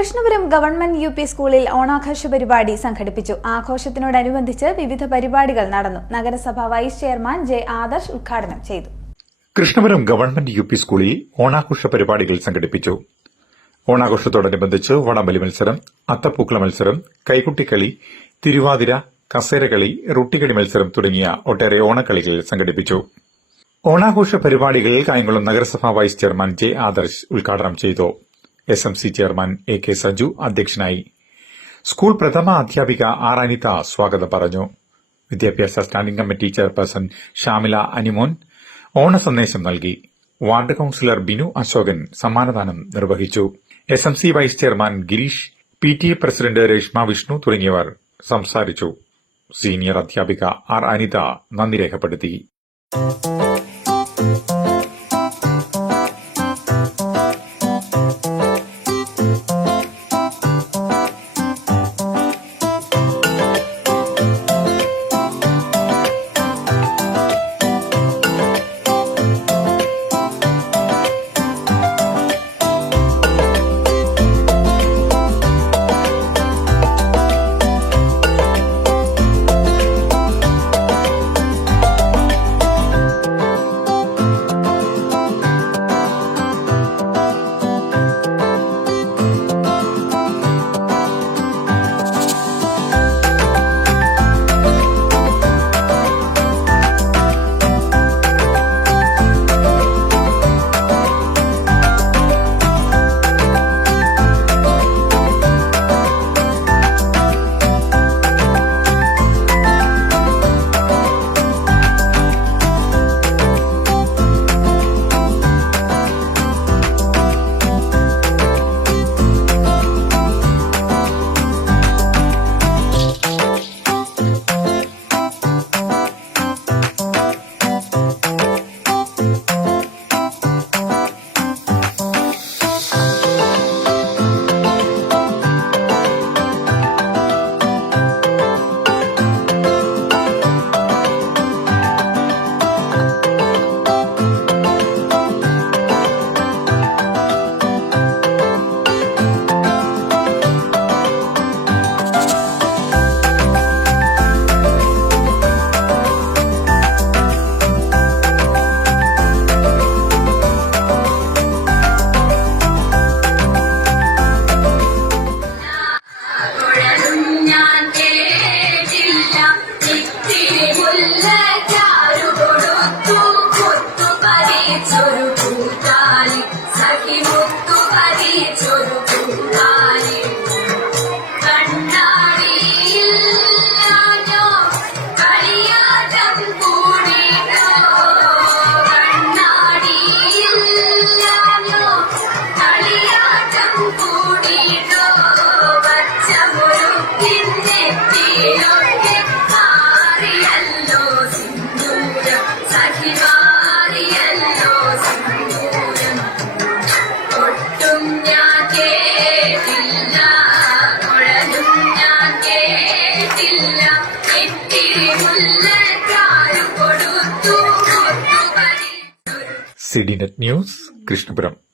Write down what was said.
Krishnapuram government U P സ്കൂളിൽ ഓണാഘോഷ പരിപാടി സംഘടിപ്പിച്ചു. ആഘോഷത്തിനോടനുബന്ധിച്ച് വിവിധ പരിപാടികൾ നടന്നു. നഗരസഭാ വൈസ് ചെയർമാൻ ജെ ആദർശ് ഉദ്ഘാടനം ചെയ്തു. കൃഷ്ണപുരം ഗവൺമെന്റ് യു പി സ്കൂളിൽ ഓണാഘോഷ പരിപാടികൾ സംഘടിപ്പിച്ചു. ഓണാഘോഷത്തോടനുബന്ധിച്ച് വടംവലി മത്സരം, അത്തപ്പൂക്കള മത്സരം, കൈകുട്ടിക്കളി, തിരുവാതിര, കസേരകളി, റൊട്ടികളി മത്സരം തുടങ്ങിയ ഒട്ടേറെ ഓണക്കളികൾ സംഘടിപ്പിച്ചു. ഓണാഘോഷ പരിപാടികൾ കായംകുളം നഗരസഭാ വൈസ് ചെയർമാൻ ജെ ആദർശ് ഉദ്ഘാടനം ചെയ്തു. SMC ചെയർമാൻ AK സജു അധ്യക്ഷനായി. സ്കൂൾ പ്രഥമ അധ്യാപിക ആർ അനിത സ്വാഗതം പറഞ്ഞു. വിദ്യാഭ്യാസ standing committee chairperson Shamila Animon ഓണസന്ദേശം നൽകി. വാർഡ് കൌൺസിലർ ബിനു അശോകൻ സമ്മാനദാനം നിർവഹിച്ചു. SMC vice chairman Girish, PTA president Reshma Vishnu തുടങ്ങിയവർ സംസാരിച്ചു. സീനിയർ അധ്യാപിക ആർ അനിത നന്ദി രേഖപ്പെടുത്തി. CDNet news, Krishnapuram.